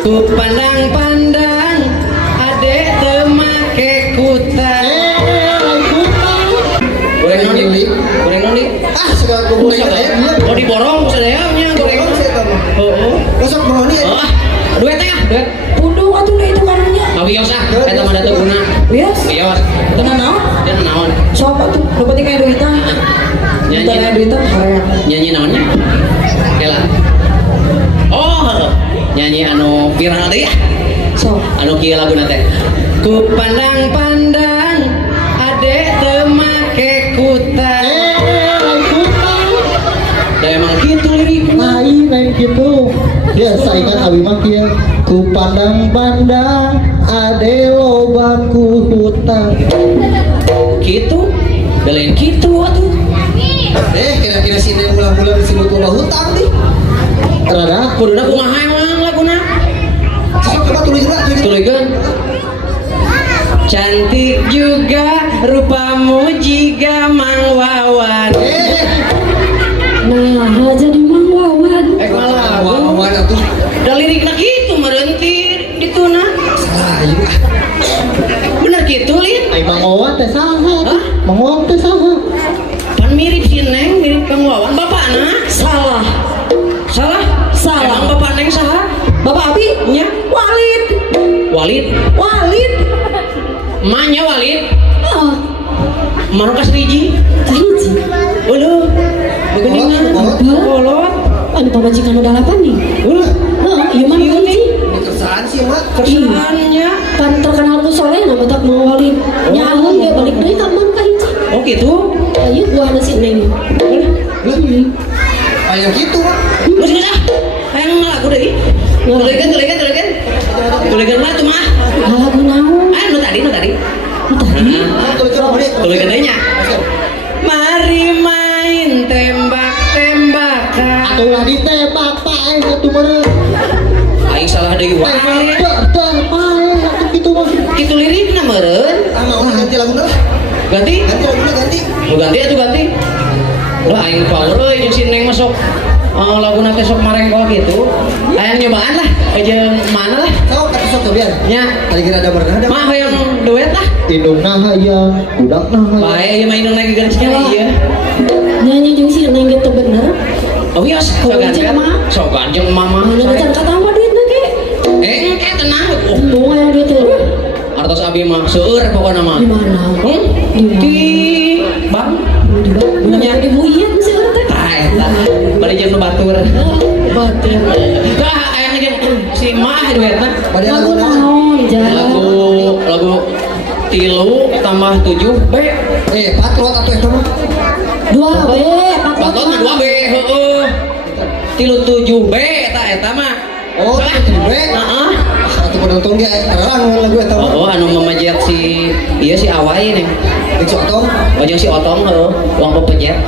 Ku pandang-pandang adek temake kutan. Goreng noni, goreng noni. Ah, segala goreng saya dia. Oh diborong sadayanya goreng. Oh. Besok mau nih. Oh, duit teh ah, duit. Pundung atuh itu karunya. Awios ah, eta mah teu guna. Wios. Wios. Tenan naon? Jangan naon. Sok atuh, nu penting aya duitna. Nyanyi Aya duitna hoream. nyanyi naonnya? Kela. Oh, nyanyi anu viral teh ya. Sok. Anu kieu laguna teh. Ku pandang-pandang adek teu make kutan. Da emang kitu lirik. Lain gitu. Biasa ikan abi mah kieu. Ku pandang-pandang ade lobaku hutang. Kitu. Da lain kitu atuh. Kira-kira sini bulan-bulan disebut loba hutang nih. Rada. Kuduna kumaha emang laguna? Coba tulis juga. Tulikeun. Cantik juga rupamu jika Mang Wawan. Nah, jadi Mang Wawan. Malah Wawan atuh. da lirikna kitu merenti dituna. Salah ieu. Bener kitu lin. Ai Mang Wawan teh saha? Hah? Mang Wawan teh saha? Pan mirip si Neng, mirip Kang Wawan bapakna. Salah. Salah? Salah. Emang bapak Neng saha? Bapak Abi? Nya Walid. Walid. Walid. Emaknya Walid. Oh, Manu kasriji. kahiji. Uluh. Begeningan. Kolot. Anu pamajikan udah 8 nih. Uluh. Heeh, ieu mah Ieu kahiji. Kersaan sih mah. Kesannya. Pan terkenal ku soleh nama tak Mang Walid. Nyaheun ge balik deui ka Mang kahiji. Oh gitu. Ayo gua nasi Neng. Kayak gitu mah. Geus geus ah. Hayang lagu deui. Tulikeun mah tuh mah. Lagu naon? Ah, nu tadi. Tadi. Tulikeun deui nya. Mari main tembak-tembakan. Atuh ditembak pae atuh meureun. Aing salah deui wae. Tembak pae atuh kitu mah. Kitu lirikna meureun. Ah mau ganti laguna. Ganti. Ganti laguna ganti. Oh, ganti atuh ganti. Lah aing power euy jeung si Neng masuk. Laguna teh sok marengkol gitu. Hayang nyobaan lah, jeung mana lah. Sok biar. Nya, Tadi kira ada berenang ada. mah hayang duet lah. Indungna hayang, budakna hayang. Bae ieu mah indung lagi garis kali ieu. Nyanyi jeung si Neng gitu bener. Oh iya, sok ganjeng mah. Sok ganjeng mama. Anu can katawa duitna ge. Tenang. Tunggu aya duit teh. Artos abi mah seueur pokona mah. Di mana? Di Bang. Nya di Buian sih teh. Ah eta. Bari jeung nu batur. Batin. Tah aya jeung si Mah duetna. Pada Lagu laguna. naon jangan. Lagu 3 tambah 7 B. Patrot atuh eta mah. 2B, Batot mah 2 B, heeh. 7 B eta mah. Oh, itu B. Heeh. Atuh penonton ge terang lagu eta mah. Oh, anu memajiat si ieu si Awai nih. Dik Otong. Bajang si Otong heuh, uang pepejet.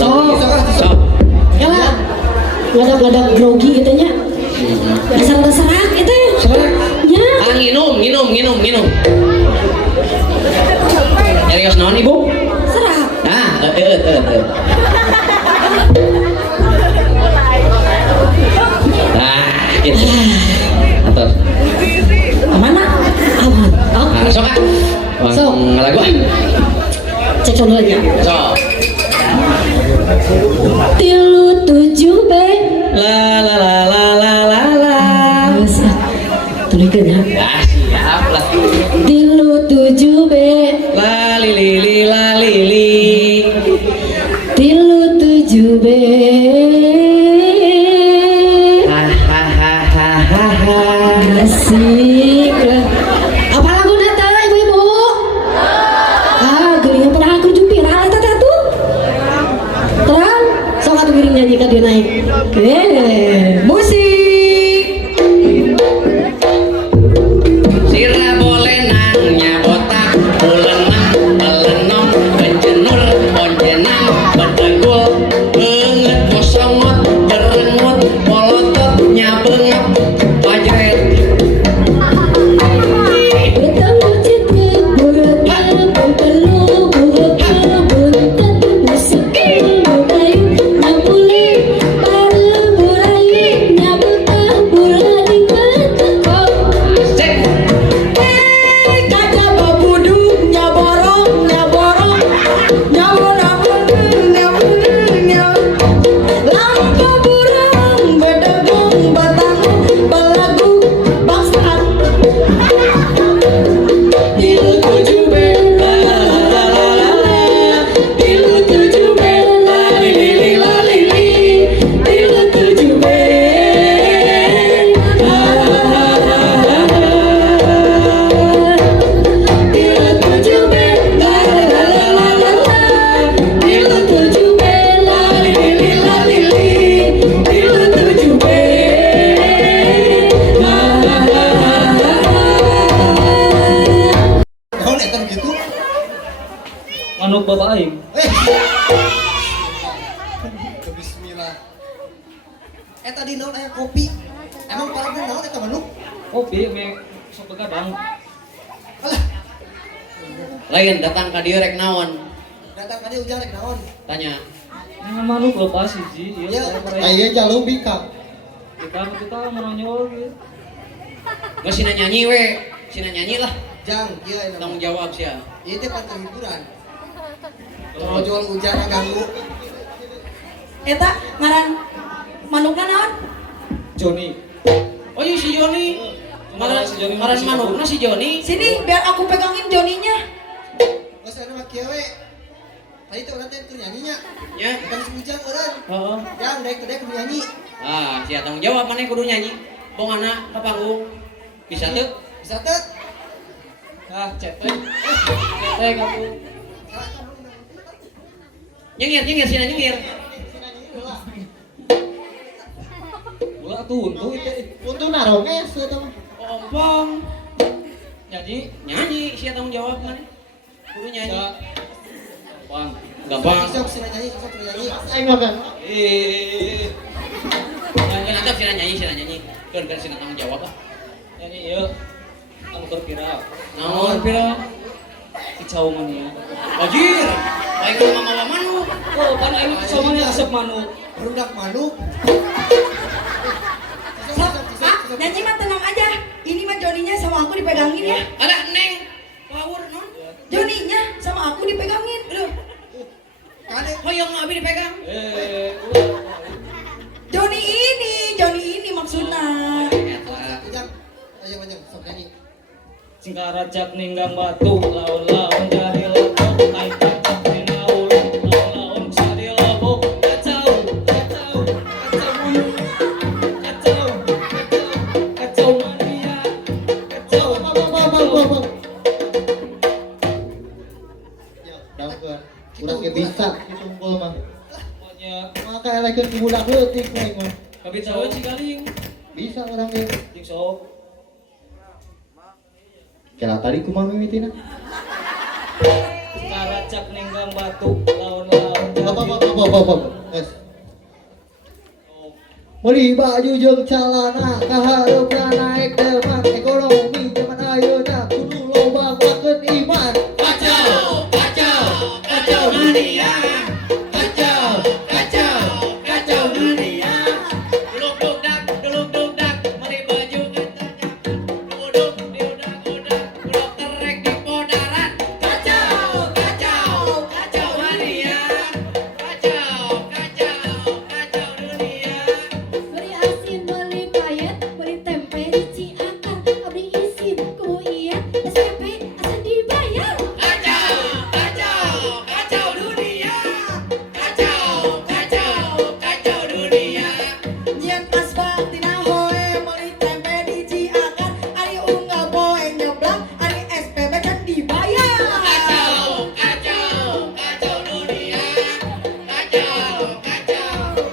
Sok. Yalah. Ngadak-ngadak grogi gitu nya. Dasar-dasarak itu ya. Serak. Ya. Ah minum. Nyarios naon Ibu? Serak. Nah, Nah, gitu. Atur. Mana? Aman. Oh. Nah, sok ah. Sok. Ngalagu ah. Cek contohnya. Sok. 37B. La la la la la la la. Tulikeun ya. Ya, siap lah. 37B. La li li li la li li. 37B. Hahaha. Asik. Apa lagu nata ibu-ibu? Ah, geulian terang kerjung viral eta teh tuh. Terang. Eta di naon aya kopi. Emang para naon eta manuk? Kopi me sok begadang. Alah, Lain datang ka dieu rek naon? datang ka dieu ujar rek naon? Tanya. Ini manuk lepas hiji, Ya, ieu. aya jalur bika. Kita menonjol gitu. Geus sina nyanyi we. Sina nyanyi lah. Jang, ieu aya Tanggung jawab sia. Ieu teh pantai hiburan. Kalau jual ujar ganggu. Eta ngaran manukna naon? Joni. Oh iya si Joni. Ngaran Si Joni. ngaran manukna si Joni. Sini biar aku pegangin Joninya. Geus aya mah kieu we. Tadi teh urang teh keur nyanyinya. Ya. Bukan sujang urang. Heeh. Jang, daek kudu nyanyi. Ah, sia tanggung jawab maneh kudu nyanyi. Bongana ka panggung. Bisa teu? Bisa teh? Ah, cetek. Cetek aku. Nyengir sina nyengir. Gula tuntu itu. Untuk naronges eta mah. Ompong. Nyanyi. Nyanyi sia tanggung jawab maneh. Kudu nyanyi. Ya. Bang. Gampang. Sok sina nyanyi, sok sina nyanyi. Aing makan. Nanti sina nyanyi. Keur sina tanggung jawab ah. Nyanyi ieu. Anu berkira. Naon pira? Kicau mania. Anjir. Baik nama mawa manuk. Oh, pan aing kicau mania resep manuk. Berudak manuk. Ah, nyanyi mah tenang aja. Ini mah Joninya sama aku dipegangin ya. Ada Neng. Power non. Joninya sama aku dipegangin. Aduh. Kade Hoyong abi dipegang. Joni ini maksudnya. ujang. Ayo ujang, sok nyanyi. Singkarajak ninggang batu laun-laun jadi lebok naik kacak ninaul laun-laun jadi lebok kacau mania kacau Dapat. Urang ge bisa kitu unggul mah. semuanya Maka elekeun ku budak leutik aing mah. kabitaun si galing Bisa urang ge. jeung sok Kira tadi kumaha mimitina? singkarajak ninggang batu laun-laun Apa. Guys. Meuli baju jeung calana kahareupna naik delman ekonomi zaman ayeuna kudu loba bakeun iman. Kacau dunia. Kacau dunia. Duluk dak, mari baju kacanya. Duduk terek di podaran. Kacau dunia. Kacau dunia. Beri asin, beli payet, beri tempe di Ciakar. Abdi isin, ku iya, SPP asal dibayar. Kacau dunia. Kacau dunia. Nyian asfal tina hoe meuli tempe di Ciakar. Ari unggal poe nyeblak, ari SPP can dibayar. Kacau dunia.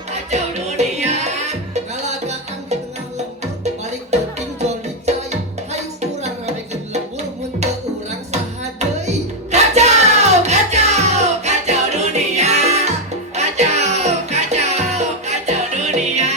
Kacau dunia. Ngalagaan di tengah lembur balik teuing joli cai. Hayu urang ramekeun lembur mun teu urang saha deui. Kacau dunia. Kacau dunia.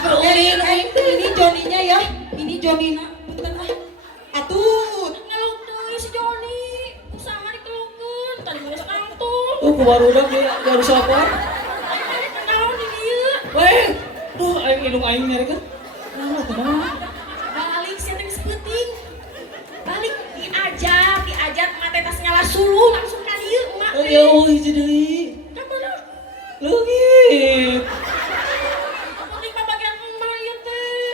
Ini Joninya ya. Ini Jonina. Punten ah. Atuh. Ngeluk deui si Joni. Usaha dikelukeun, tadi geus kantung. tuh ku barudak ya harus apa Ayo kenaon di dieu. weh tuh aing hidung aing nyari kan nah teman Balik sia teh geus peuting. Balik diajak mah teh tas nyala suluh langsung ka dieu emak. ya Allah hiji deui Ka mana? leungit Penting bagian emak ieu teh.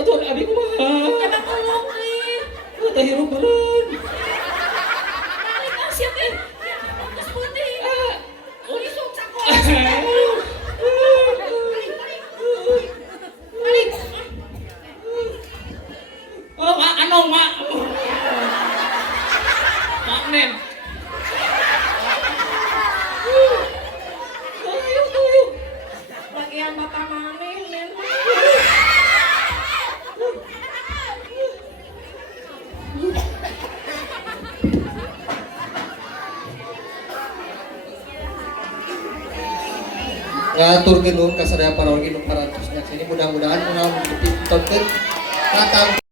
atuh abi kumaha Coba peluk deui. teh hirup beureun Balik ah sia teh. Ya, geus peuting. Uli sok sakola. Balik. ngatur genung kasadaya para wargi nu parantos nya. Ini mudah-mudahan ulah ditonton. Katang